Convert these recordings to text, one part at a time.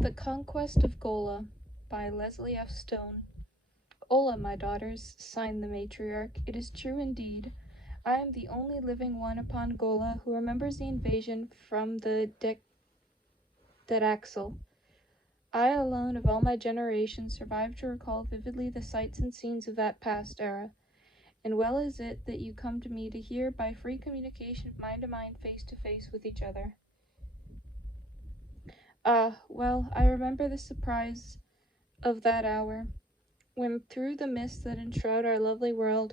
The Conquest of Gola by Leslie F. Stone. Ola, my daughters, sighed the matriarch, it is true indeed. I am the only living one upon Gola who remembers the invasion from the Detaxel. I alone of all my generation survive to recall vividly the sights and scenes of that past era. And well is it that you come to me to hear by free communication of mind to mind, face to face with each other. Ah, well, I remember the surprise of that hour, when through the mists that enshroud our lovely world,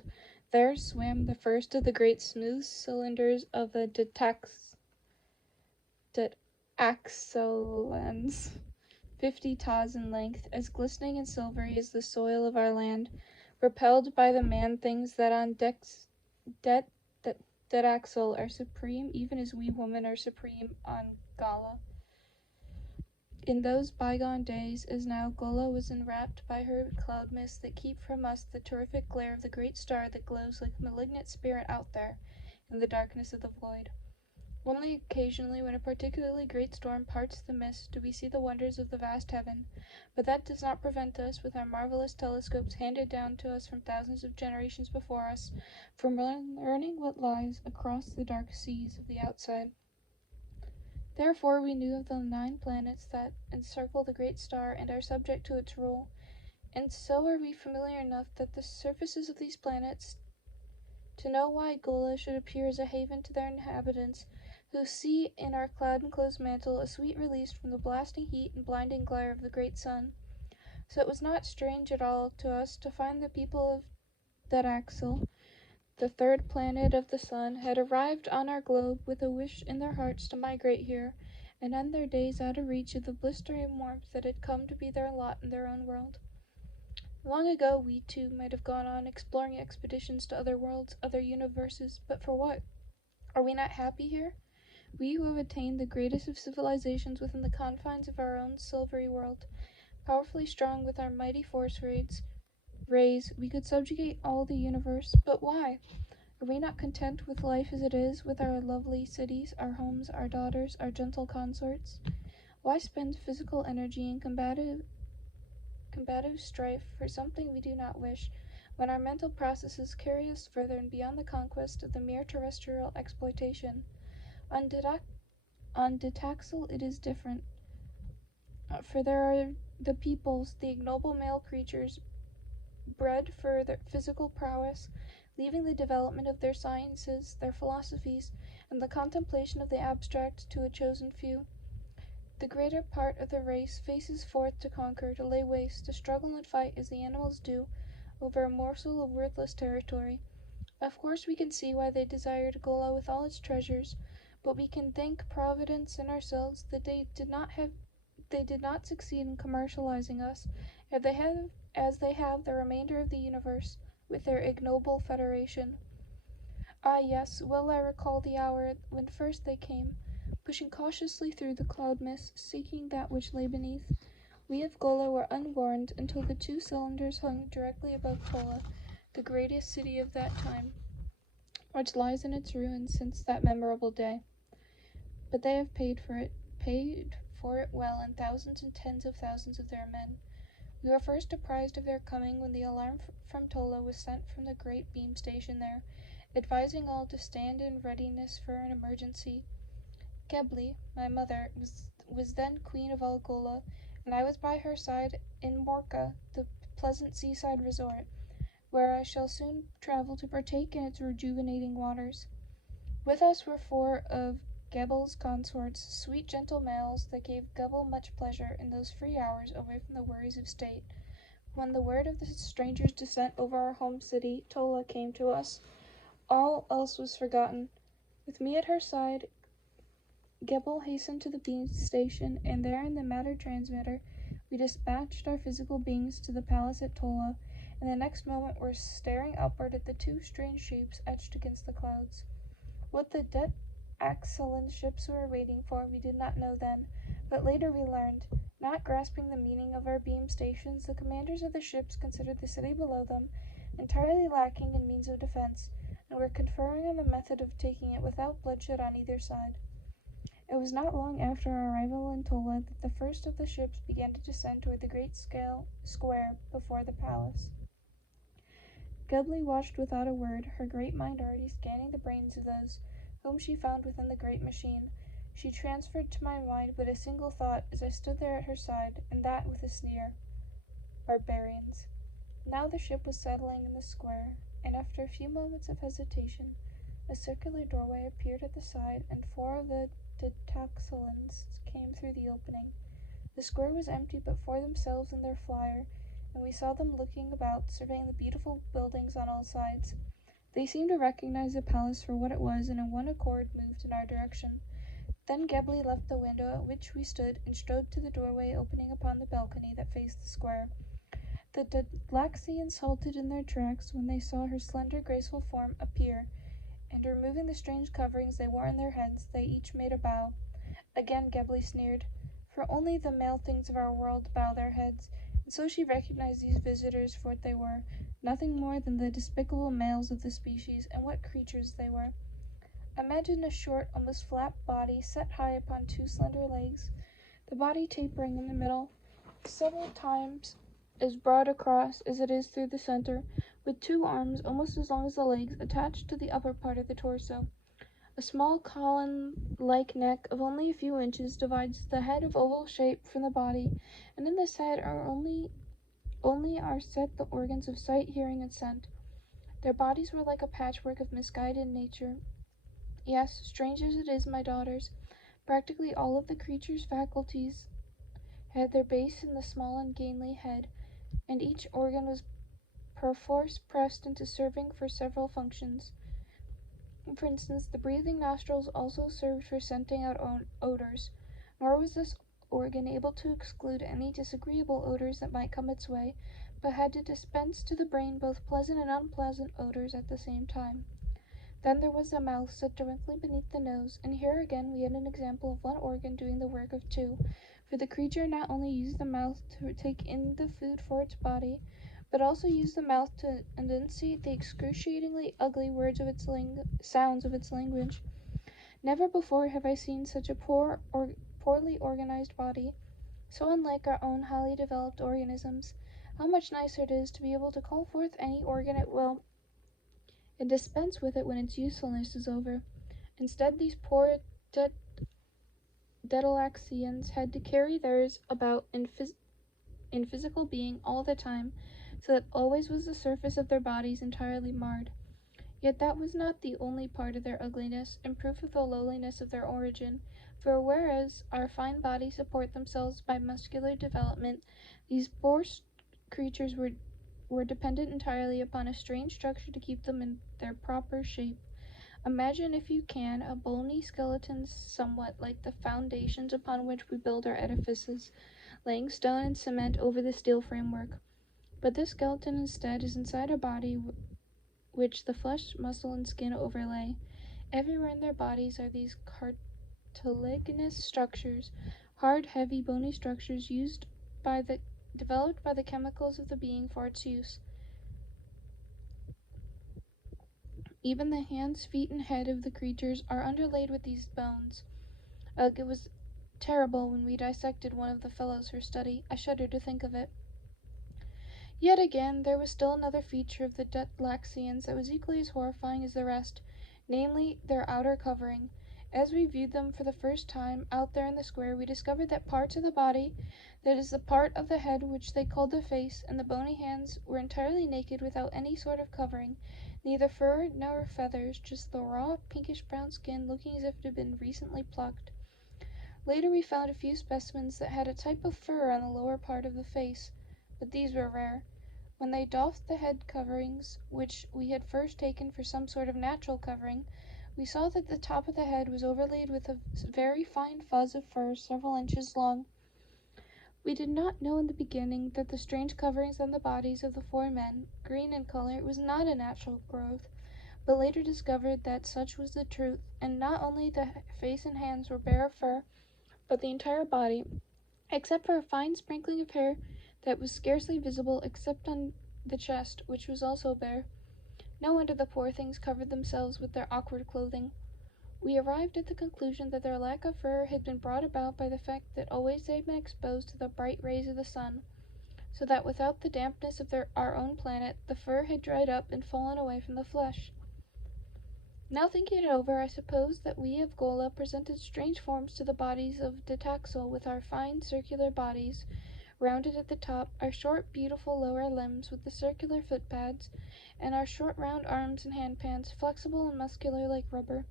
there swam the first of the great smooth cylinders of the Detaxelans, 50 toes in length, as glistening and silvery as the soil of our land, propelled by the man-things that on Detaxel are supreme, even as we women are supreme on Gola. In those bygone days, as now, Gola was enwrapped by her cloud mists that keep from us the terrific glare of the great star that glows like a malignant spirit out there in the darkness of the void. Only occasionally, when a particularly great storm parts the mist, do we see the wonders of the vast heaven, but that does not prevent us, with our marvelous telescopes handed down to us from thousands of generations before us, from learning what lies across the dark seas of the outside. Therefore we knew of the 9 planets that encircle the great star and are subject to its rule, and so are we familiar enough that the surfaces of these planets to know why Gola should appear as a haven to their inhabitants, who see in our cloud-enclosed mantle a sweet release from the blasting heat and blinding glare of the great sun. So it was not strange at all to us to find the people of Detaxel, the 3rd planet of the sun, had arrived on our globe with a wish in their hearts to migrate here, and end their days out of reach of the blistering warmth that had come to be their lot in their own world. Long ago we too might have gone on exploring expeditions to other worlds, other universes, but for what? Are we not happy here? We who have attained the greatest of civilizations within the confines of our own silvery world, powerfully strong with our mighty force rays, we could subjugate all the universe, but why? Are we not content with life as it is, with our lovely cities, our homes, our daughters, our gentle consorts? Why spend physical energy in combative strife for something we do not wish, when our mental processes carry us further and beyond the conquest of the mere terrestrial exploitation? On Detaxel it is different, for there are the peoples, the ignoble male creatures, bred for their physical prowess, leaving the development of their sciences, their philosophies, and the contemplation of the abstract to a chosen few. The greater part of the race faces forth to conquer, to lay waste, to struggle and fight as the animals do over a morsel of worthless territory. Of course we can see why they desired Gola with all its treasures, but we can thank Providence and ourselves that they did not succeed in commercializing us, as they have the remainder of the universe, with their ignoble federation. Ah, yes, well I recall the hour when first they came, pushing cautiously through the cloud mists, seeking that which lay beneath. We of Gola were unwarned until the 2 cylinders hung directly above Tola, the greatest city of that time, which lies in its ruins since that memorable day. But they have paid for it well in thousands and tens of thousands of their men. We were first apprised of their coming when the alarm from Tola was sent from the great beam station there, advising all to stand in readiness for an emergency. Gebli, my mother, was then queen of all Gola, and I was by her side in Morka, the pleasant seaside resort, where I shall soon travel to partake in its rejuvenating waters. With us were 4 of Gebel's consorts, sweet gentle males that gave Gebel much pleasure in those free hours away from the worries of state. When the word of the stranger's descent over our home city, Tola, came to us, all else was forgotten. With me at her side, Gebel hastened to the beam station, and there in the matter transmitter we dispatched our physical beings to the palace at Tola, and the next moment were staring upward at the 2 strange shapes etched against the clouds. What the Detaxelan ships were waiting for we did not know then, but later we learned. Not grasping the meaning of our beam stations, the commanders of the ships considered the city below them entirely lacking in means of defense, and were conferring on the method of taking it without bloodshed on either side. It was not long after our arrival in Tola that the first of the ships began to descend toward the great square before the palace. Gebli watched without a word, her great mind already scanning the brains of those whom she found within the great machine. She transferred to my mind but a single thought as I stood there at her side, and that with a sneer: barbarians. Now the ship was settling in the square, and after a few moments of hesitation, a circular doorway appeared at the side, and 4 of the Ditaxilans came through the opening. The square was empty but for themselves and their flyer, and we saw them looking about, surveying the beautiful buildings on all sides. They seemed to recognize the palace for what it was, and in one accord moved in our direction. Then Gebli left the window at which we stood and strode to the doorway opening upon the balcony that faced the square. The Delaxians halted in their tracks when they saw her slender, graceful form appear, and removing the strange coverings they wore on their heads, they each made a bow. Again Gebli sneered, for only the male things of our world bow their heads, and so she recognized these visitors for what they were, nothing more than the despicable males of the species, and what creatures they were. Imagine a short, almost flat body set high upon 2 slender legs, the body tapering in the middle, several times as broad across as it is through the center, with 2 arms almost as long as the legs attached to the upper part of the torso. A small column-like neck of only a few inches divides the head of oval shape from the body, and in this head only are set the organs of sight, hearing, and scent. Their bodies were like a patchwork of misguided nature. Yes, strange as it is, my daughters, practically all of the creature's faculties had their base in the small ungainly head, and each organ was perforce pressed into serving for several functions. For instance, the breathing nostrils also served for scenting out odors, nor was this organ able to exclude any disagreeable odors that might come its way, but had to dispense to the brain both pleasant and unpleasant odors at the same time. Then there was the mouth set directly beneath the nose, and here again we had an example of one organ doing the work of 2, for the creature not only used the mouth to take in the food for its body, but also used the mouth to enunciate the excruciatingly ugly sounds of its language. Never before have I seen such a poorly organized body, so unlike our own highly developed organisms. How much nicer it is to be able to call forth any organ at will, and dispense with it when its usefulness is over. Instead, these poor Dedalaxians had to carry theirs about in physical being all the time, so that always was the surface of their bodies entirely marred. Yet that was not the only part of their ugliness, and proof of the lowliness of their origin, for whereas our fine bodies support themselves by muscular development, these poor creatures were dependent entirely upon a strange structure to keep them in their proper shape. Imagine, if you can, a bony skeleton somewhat like the foundations upon which we build our edifices, laying stone and cement over the steel framework. But this skeleton instead is inside a body which the flesh, muscle, and skin overlay. Everywhere in their bodies are these cartilaginous structures, hard, heavy, bony structures developed by the chemicals of the being for its use. Even the hands, feet, and head of the creatures are underlaid with these bones. Ugh, it was terrible when we dissected one of the fellows for study. I shudder to think of it. Yet again, there was still another feature of the Delaxians that was equally as horrifying as the rest, namely, their outer covering. As we viewed them for the first time out there in the square, we discovered that parts of the body, that is, the part of the head which they called the face, and the bony hands, were entirely naked without any sort of covering, neither fur nor feathers, just the raw, pinkish-brown skin looking as if it had been recently plucked. Later we found a few specimens that had a type of fur on the lower part of the face, but these were rare. When they doffed the head coverings, which we had first taken for some sort of natural covering, we saw that the top of the head was overlaid with a very fine fuzz of fur several inches long. We did not know in the beginning that the strange coverings on the bodies of the 4 men, green in color, was not a natural growth, but later discovered that such was the truth, and not only the face and hands were bare of fur, but the entire body, except for a fine sprinkling of hair that was scarcely visible except on the chest, which was also bare. No wonder the poor things covered themselves with their awkward clothing. We arrived at the conclusion that their lack of fur had been brought about by the fact that always they had been exposed to the bright rays of the sun, so that without the dampness of our own planet, the fur had dried up and fallen away from the flesh. Now thinking it over, I suppose that we of Gola presented strange forms to the bodies of Ditaxel, with our fine circular bodies, rounded at the top, our short beautiful lower limbs with the circular footpads, and our short round arms and handpans, flexible and muscular like rubber.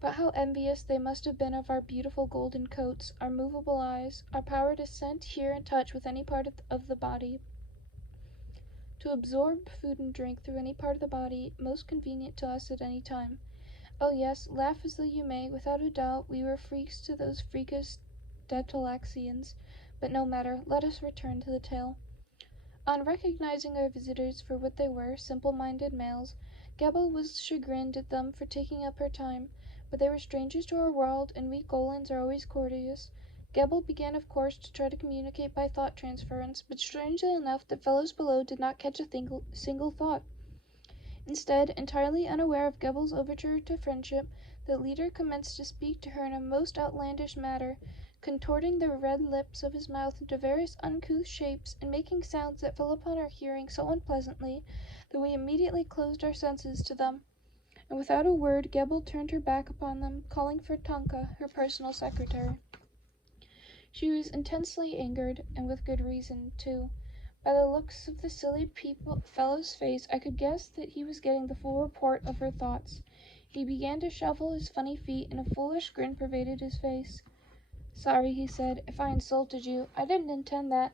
But how envious they must have been of our beautiful golden coats, our movable eyes, our power to scent, hear, and touch with any part of the body, to absorb food and drink through any part of the body most convenient to us at any time. Oh yes, laugh as though you may, without a doubt we were freaks to those freakish Datalaxians, but no matter, let us return to the tale. On recognizing our visitors for what they were, simple-minded males, Gebel was chagrined at them for taking up her time, but they were strangers to our world, and we Golans are always courteous. Gebel began of course to try to communicate by thought transference, but strangely enough the fellows below did not catch a single thought. Instead, entirely unaware of Gebel's overture to friendship, the leader commenced to speak to her in a most outlandish manner, contorting the red lips of his mouth into various uncouth shapes, and making sounds that fell upon our hearing so unpleasantly that we immediately closed our senses to them, and without a word Gebel turned her back upon them, calling for Tonka, her personal secretary. She was intensely angered, and with good reason, too. By the looks of the silly fellow's face, I could guess that he was getting the full report of her thoughts. He began to shuffle his funny feet, and a foolish grin pervaded his face. "Sorry," he said, "if I insulted you. I didn't intend that,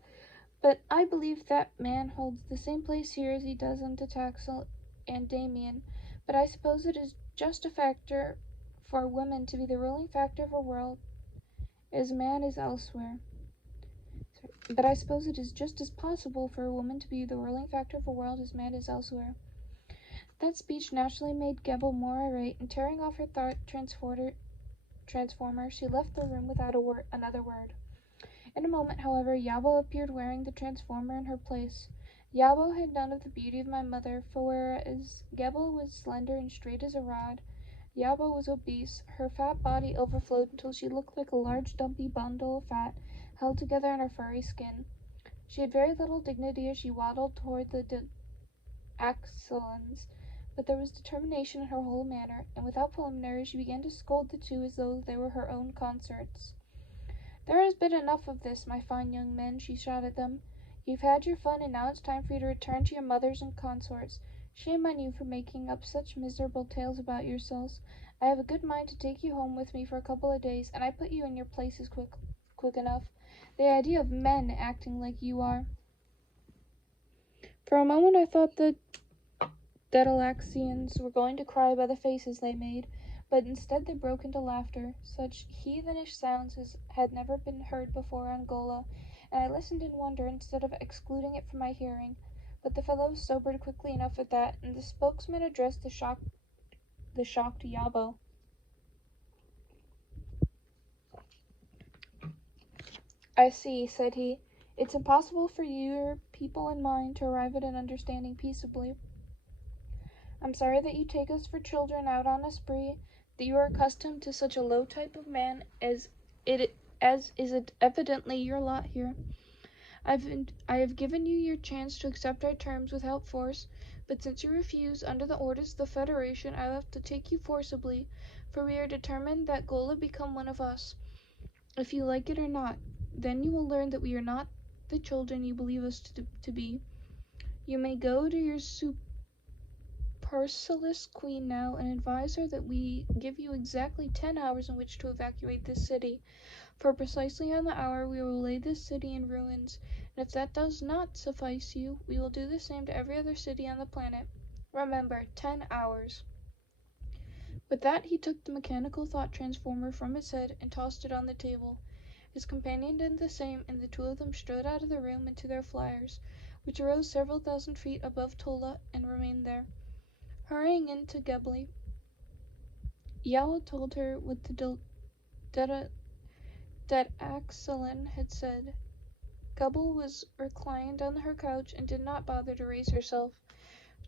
but I believe that man holds the same place here as he does on Tataxel and Damien, but I suppose it is just a factor for women to be the ruling factor of a world as man is elsewhere. But I suppose it is just as possible for a woman to be the ruling factor of a world as man is elsewhere." That speech naturally made Gebel more irate, and tearing off her thought transformer, she left the room without another word. In a moment, however, Yabo appeared wearing the transformer in her place. Yabo had none of the beauty of my mother, for whereas Gebel was slender and straight as a rod, Yabo was obese. Her fat body overflowed until she looked like a large dumpy bundle of fat held together in her furry skin. She had very little dignity as she waddled toward the Axolans, but there was determination in her whole manner, and without preliminary she began to scold the two as though they were her own consorts. "There has been enough of this, my fine young men," she shouted at them. "You've had your fun, and now it's time for you to return to your mothers and consorts. Shame on you for making up such miserable tales about yourselves. I have a good mind to take you home with me for a couple of days, and I put you in your places quick enough. The idea of men acting like you are." For a moment I thought the Datalaxians were going to cry by the faces they made, but instead they broke into laughter. Such heathenish sounds as had never been heard before on Gola, and I listened in wonder instead of excluding it from my hearing. But the fellows sobered quickly enough at that, and the spokesman addressed the shocked Yabo. "I see," said he. "It's impossible for your people and mine to arrive at an understanding peaceably. I'm sorry that you take us for children out on a spree, that you are accustomed to such a low type of man as is evidently your lot here. I have given you your chance to accept our terms without force, but since you refuse, under the orders of the Federation, I will have to take you forcibly, for we are determined that Gola become one of us, if you like it or not. Then you will learn that we are not the children you believe us to be. You may go to your Supercilious Queen now, and advise her that we give you exactly 10 hours in which to evacuate this city, for precisely on the hour we will lay this city in ruins, and if that does not suffice you, we will do the same to every other city on the planet. Remember, 10 hours. With that he took the mechanical thought transformer from his head and tossed it on the table. His companion did the same, and the two of them strode out of the room into their flyers, which arose several thousand feet above Tola and remained there. Hurrying into Gebli, Yao told her what the Axelin had said. Gebel was reclined on her couch and did not bother to raise herself.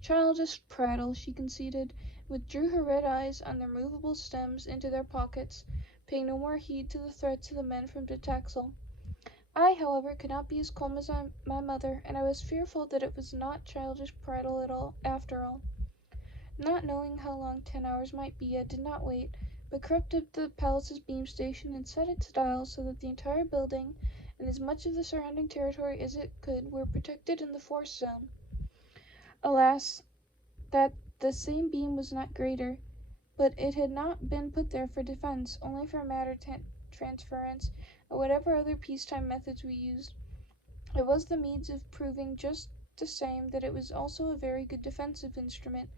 Childish prattle, she conceded, withdrew her red eyes on the removable stems into their pockets, paying no more heed to the threats of the men from Detaxel. I, however, could not be as calm as my mother, and I was fearful that it was not childish prattle at all, after all. Not knowing how long 10 hours might be, I did not wait, but crept up to the palace's beam station and set its dial so that the entire building, and as much of the surrounding territory as it could, were protected in the force zone. Alas, that the same beam was not greater, but it had not been put there for defense, only for matter transference, or whatever other peacetime methods we used. It was the means of proving just the same that it was also a very good defensive instrument,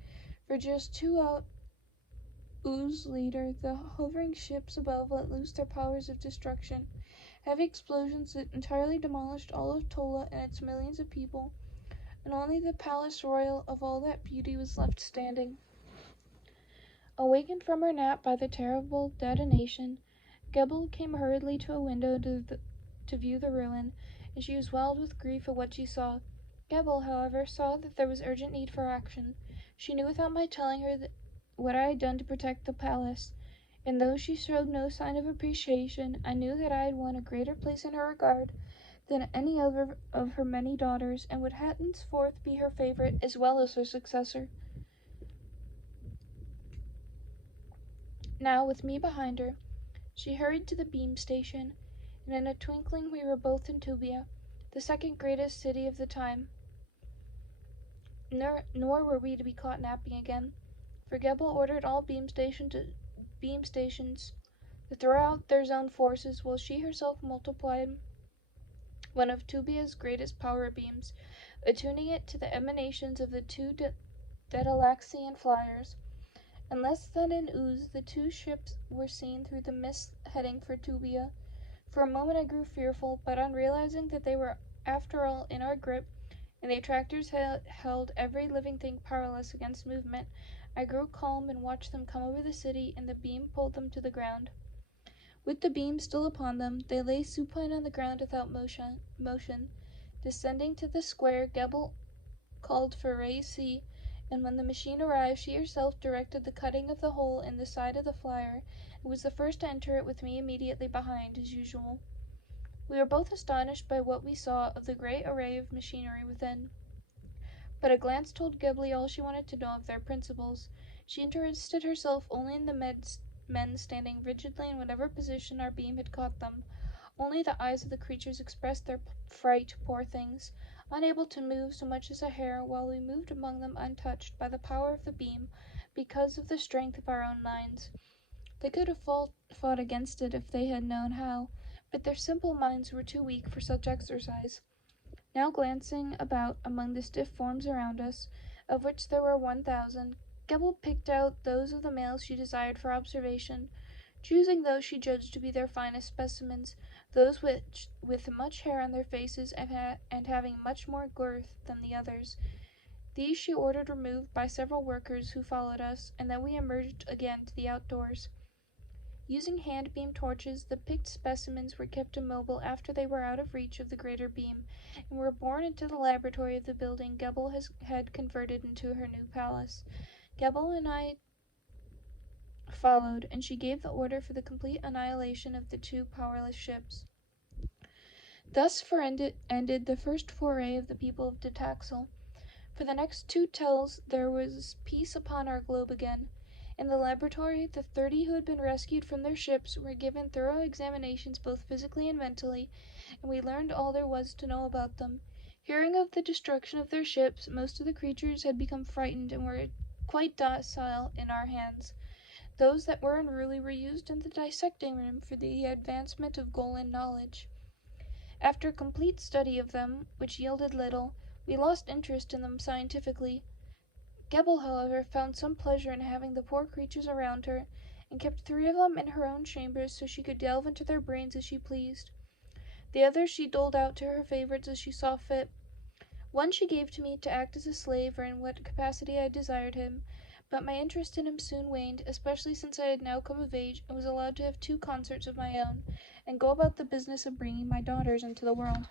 for just 2 hours later the hovering ships above let loose their powers of destruction, heavy explosions that entirely demolished all of Tola and its millions of people, and only the palace royal of all that beauty was left standing. Awakened from her nap by the terrible detonation, Gebel came hurriedly to a window to view the ruin, and she was wild with grief at what she saw. Gebel, however, saw that there was urgent need for action. She knew without my telling her what I had done to protect the palace, and though she showed no sign of appreciation, I knew that I had won a greater place in her regard than any other of her many daughters, and would henceforth be her favorite as well as her successor. Now, with me behind her, she hurried to the beam station, and in a twinkling we were both in Tubia, the second greatest city of the time. Nor were we to be caught napping again, for Gebel ordered all beam stations to throw out their zone forces, while she herself multiplied one of Tubia's greatest power beams, attuning it to the emanations of the 2 Detalaxian flyers. In less than an ooze the 2 ships were seen through the mist heading for Tubia. For a moment I grew fearful, but on realizing that they were after all in our grip, and the attractors held every living thing powerless against movement, I grew calm and watched them come over the city, and the beam pulled them to the ground. With the beam still upon them, they lay supine on the ground without motion. Descending to the square, Gebel called for Ray C, and when the machine arrived, she herself directed the cutting of the hole in the side of the flyer, and was the first to enter it with me immediately behind, as usual. We were both astonished by what we saw of the great array of machinery within, but a glance told Ghibli all she wanted to know of their principles. She interested herself only in the men standing rigidly in whatever position our beam had caught them. Only the eyes of the creatures expressed their fright, poor things, unable to move so much as a hair, while we moved among them untouched by the power of the beam, because of the strength of our own minds. They could have fought against it if they had known how, but their simple minds were too weak for such exercise. Now glancing about among the stiff forms around us, of which there were 1,000, Gebel picked out those of the males she desired for observation, choosing those she judged to be their finest specimens, those with much hair on their faces and having much more girth than the others. These she ordered removed by several workers who followed us, and then we emerged again to the outdoors. Using hand beam torches, the picked specimens were kept immobile after they were out of reach of the greater beam, and were borne into the laboratory of the building Gebel had converted into her new palace. Gebel and I followed, and she gave the order for the complete annihilation of the 2 powerless ships. Thus ended the first foray of the people of Detaxel. For the next 2 tells there was peace upon our globe again. In the laboratory, the 30 who had been rescued from their ships were given thorough examinations both physically and mentally, and we learned all there was to know about them. Hearing of the destruction of their ships, most of the creatures had become frightened and were quite docile in our hands. Those that were unruly were used in the dissecting room for the advancement of Golan knowledge. After a complete study of them, which yielded little, we lost interest in them scientifically. Gebel, however, found some pleasure in having the poor creatures around her, and kept 3 of them in her own chambers so she could delve into their brains as she pleased. The others she doled out to her favorites as she saw fit. One she gave to me to act as a slave or in what capacity I desired him, but my interest in him soon waned, especially since I had now come of age and was allowed to have 2 consorts of my own, and go about the business of bringing my daughters into the world.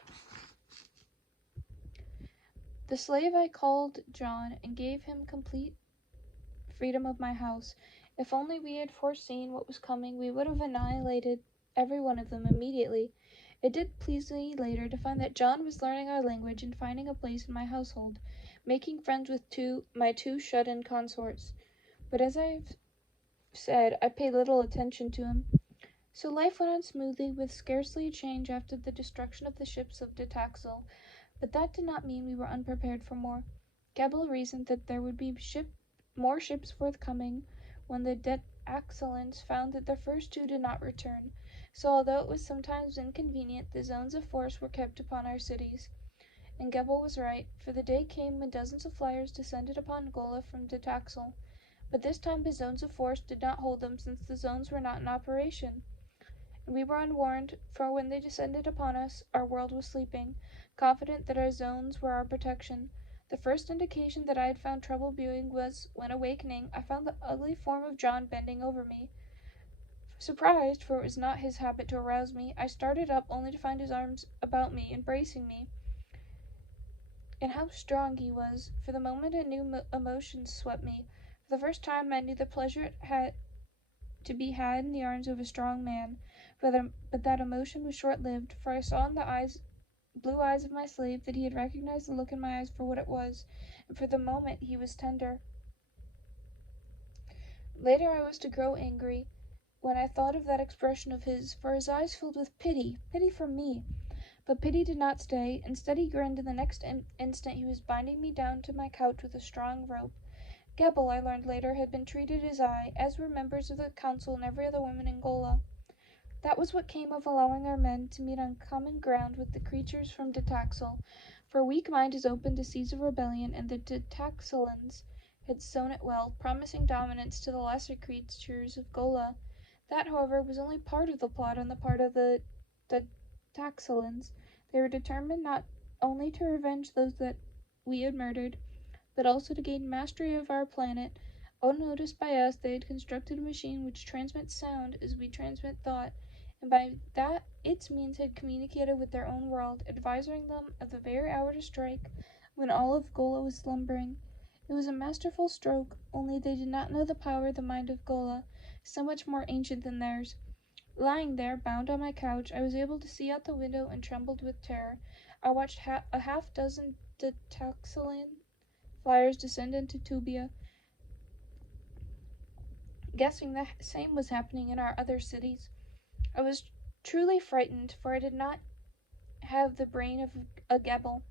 The slave I called John and gave him complete freedom of my house. If only we had foreseen what was coming, we would have annihilated every one of them immediately. It did please me later to find that John was learning our language and finding a place in my household, making friends with my two shut-in consorts. But as I have said, I paid little attention to him. So life went on smoothly, with scarcely a change after the destruction of the ships of Detaxel. But that did not mean we were unprepared for more. Gebel reasoned that there would be more ships forthcoming when the Detaxelans found that the first two did not return. So although it was sometimes inconvenient, the zones of force were kept upon our cities. And Gebel was right, for the day came when dozens of flyers descended upon Gola from Detaxel. But this time the zones of force did not hold them, since the zones were not in operation. And we were unwarned, for when they descended upon us, our world was sleeping, confident that our zones were our protection. The first indication that I had found trouble brewing was when, awakening, I found the ugly form of John bending over me. Surprised, for it was not his habit to arouse me, I started up only to find his arms about me, embracing me. And how strong he was! For the moment a new emotion swept me. For the first time I knew the pleasure it had to be had in the arms of a strong man. But that emotion was short-lived, for I saw in the blue eyes of my slave that he had recognized the look in my eyes for what it was, and for the moment he was tender. Later I was to grow angry when I thought of that expression of his, for his eyes filled with pity for me. But pity did not stay. Instead he grinned, and the next instant he was binding me down to my couch with a strong rope. Gebel, I learned later, had been treated as were members of the council and every other woman in Gola. That was what came of allowing our men to meet on common ground with the creatures from Detaxel, for a weak mind is open to seeds of rebellion, and the Detaxelans had sown it well, promising dominance to the lesser creatures of Gola. That, however, was only part of the plot on the part of the Detaxelans. They were determined not only to revenge those that we had murdered, but also to gain mastery of our planet. Unnoticed by us, they had constructed a machine which transmits sound as we transmit thought, and by that its means had communicated with their own world, advising them of the very hour to strike when all of Gola was slumbering. It was a masterful stroke, only they did not know the power of the mind of Gola, so much more ancient than theirs. Lying there, bound on my couch, I was able to see out the window and trembled with terror. I watched a half-dozen Detaxelan flyers descend into Tubia, guessing the same was happening in our other cities. I was truly frightened, for I did not have the brain of a Gebel.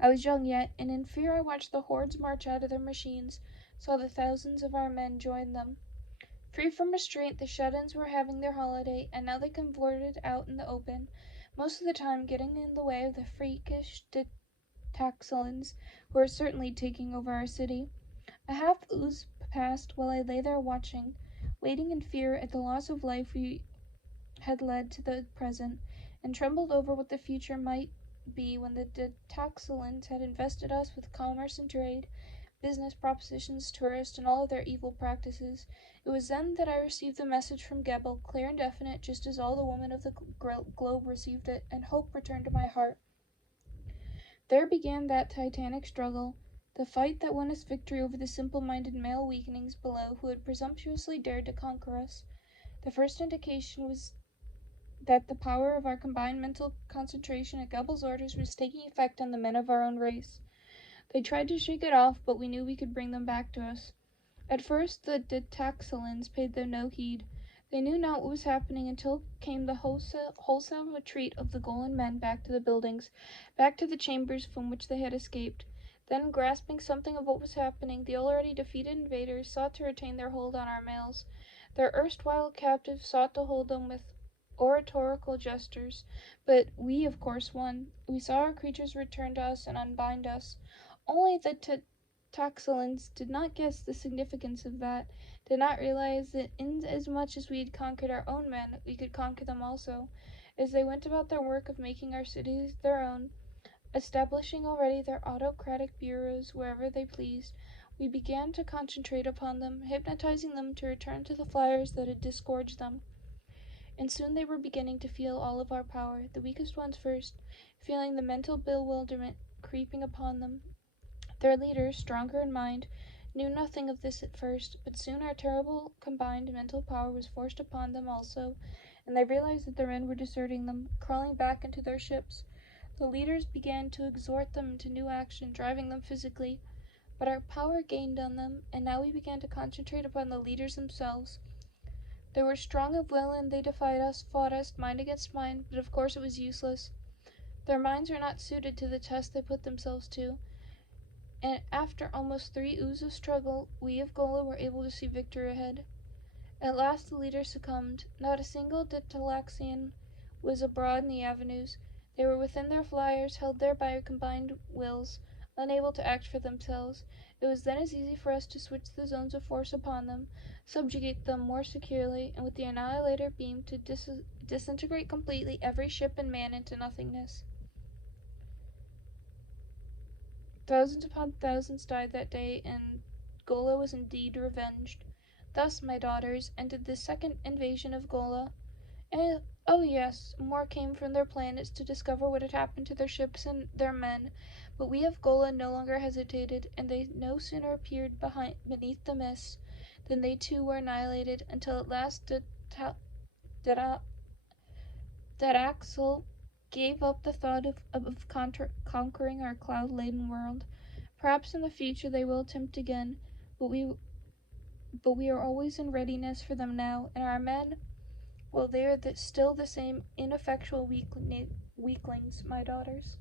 I was young yet, and in fear I watched the hordes march out of their machines, saw the thousands of our men join them. Free from restraint, the shut-ins were having their holiday, and now they converted out in the open, most of the time getting in the way of the freakish Detaxelans, who were certainly taking over our city. A half-ooze passed while I lay there watching, waiting in fear at the loss of life we had led to the present, and trembled over what the future might be when the Detaxelans had invested us with commerce and trade, business propositions, tourists, and all of their evil practices. It was then that I received the message from Gebel, clear and definite, just as all the women of the globe received it, and hope returned to my heart. There began that titanic struggle, the fight that won us victory over the simple-minded male weaklings below who had presumptuously dared to conquer us. The first indication was that the power of our combined mental concentration at Gebel's orders was taking effect on the men of our own race. They tried to shake it off, but we knew we could bring them back to us. At first the Detaxelans paid them no heed. They knew not what was happening until came the wholesale retreat of the Golan men back to the buildings, back to the chambers from which they had escaped. Then, grasping something of what was happening, the already defeated invaders sought to retain their hold on our males. Their erstwhile captives sought to hold them with oratorical gestures, but we, of course, won. We saw our creatures return to us and unbind us. Only the Taxolans did not guess the significance of that, did not realize that inasmuch as we had conquered our own men, we could conquer them also. As they went about their work of making our cities their own, establishing already their autocratic bureaus wherever they pleased, we began to concentrate upon them, hypnotizing them to return to the flyers that had disgorged them. And soon they were beginning to feel all of our power, the weakest ones first, feeling the mental bewilderment creeping upon them. Their leaders, stronger in mind, knew nothing of this at first, but soon our terrible combined mental power was forced upon them also, and they realized that their men were deserting them, crawling back into their ships. The leaders began to exhort them into new action, driving them physically, but our power gained on them, and now we began to concentrate upon the leaders themselves. They were strong of will, and they defied us, fought us, mind against mind, but of course it was useless. Their minds were not suited to the test they put themselves to, and after almost 3 oos of struggle, we of Gola were able to see victory ahead. At last the leaders succumbed. Not a single Ditalaxian was abroad in the avenues. They were within their flyers, held there by combined wills, unable to act for themselves. It was then as easy for us to switch the zones of force upon them, subjugate them more securely, and with the annihilator beam to disintegrate completely every ship and man into nothingness. Thousands upon thousands died that day, and Gola was indeed revenged. Thus, my daughters, ended the second invasion of Gola. And, oh yes, more came from their planets to discover what had happened to their ships and their men, but we of Gola no longer hesitated, and they no sooner appeared beneath the mists than they too were annihilated, until at last that Axel gave up the thought of conquering our cloud-laden world. Perhaps in the future they will attempt again, but we are always in readiness for them now, and our men, well, they are still the same ineffectual weaklings, my daughters.